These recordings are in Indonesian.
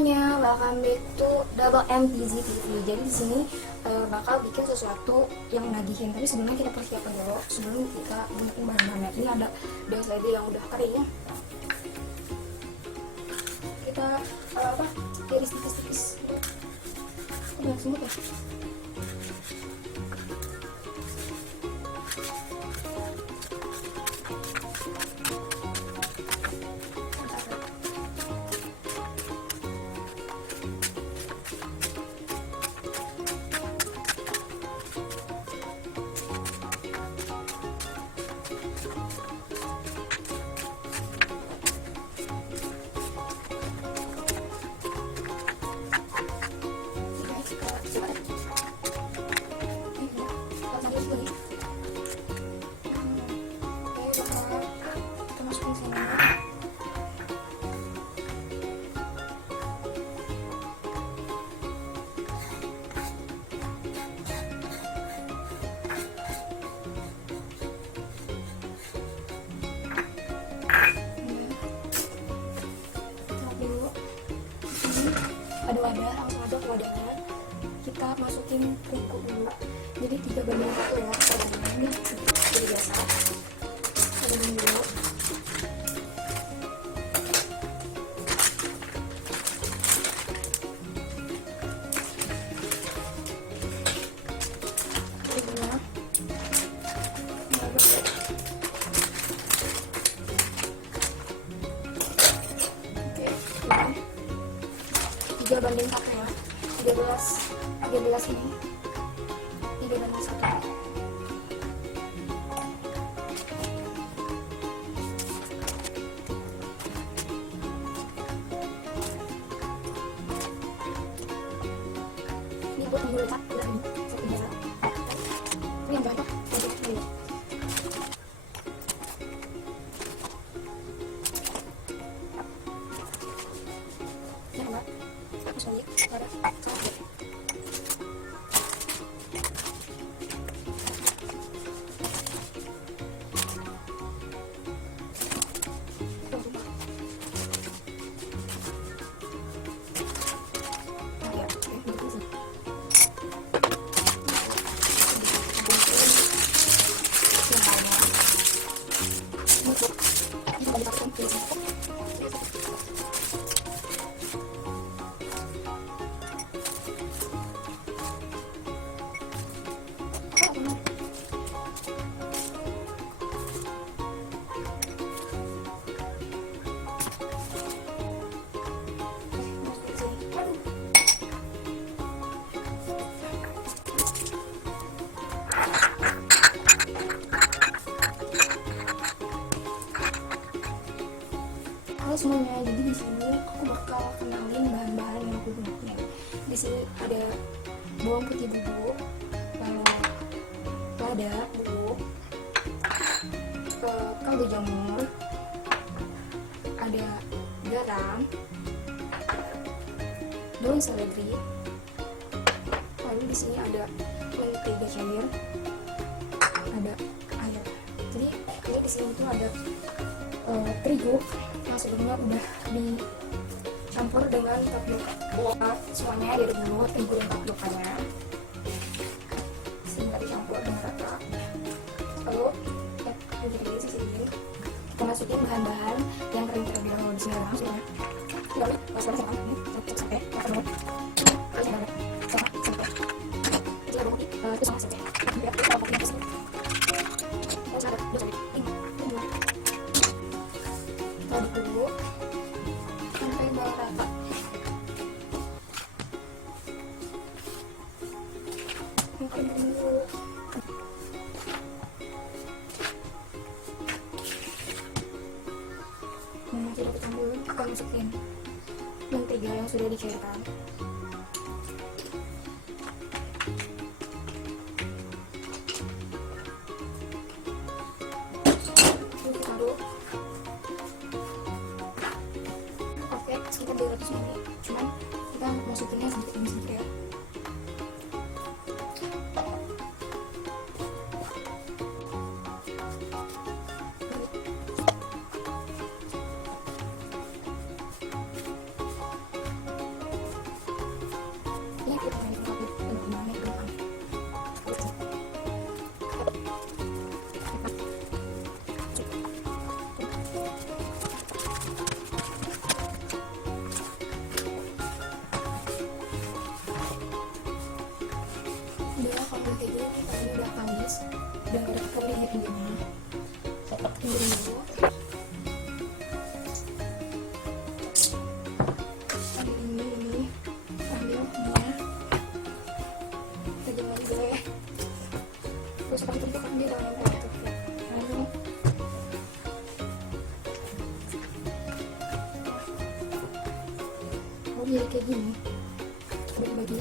semuanya, welcome back to Double MTZ TV. Jadi di sini bakal bikin sesuatu yang nagihin, tapi sebelumnya kita persiapkan dulu sebelum kita gunakan bahan-bahannya. Ini ada DSD yang udah kering. Kita iris tipis-tipis. Udah semut ya. Ada wadah, langsung aja ke wadahnya kita masukin terigu dulu. Jadi 3/1 ya, ini jadi biasa. Ada dulu. Oke, 3/4 ya, 13 ini 3/1. Ini buat minggu depan udah ini satu biasa. Ini yang berapa? Ini enggak masuk ada satu. Halo semuanya, jadi di sini aku bakal kenalin bahan-bahan yang aku gunakan. Di sini ada bawang putih bubuk, lalu lada bubuk, kaldu jamur, ada garam, daun seledri, lalu di sini ada mentega cair, ada air. Jadi ini di sini tuh ada terigu yang sebelumnya udah dicampur dengan tapioka. Semuanya dari dulu terigu dan tapiokanya sehingga dicampur dengan rata. Lalu jadi sisihin, kita masukin bahan-bahan yang kering terlebih dahulu. Di sini ada langsung ya. Lalu masukkan sama ini sampai terus terus sampai dulu sampai bawah rata. Mungkin dulu sudah kecampur, kita masukin mentega yang sudah dicairkan. Sekitar 200 ml, cuman kita masukinnya sedikit demi sedikit ya. udah kalau kayak gini tangannya udah habis, udah gak ada kepinggirnya. Saya pinggirin dulu. Ambil ini ambil minyak, kita jemur dulu ya. Terus seperti itu kan dia udah nempel tuh. Lalu jadi kayak gini, bagi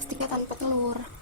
Stiknya tanpa telur.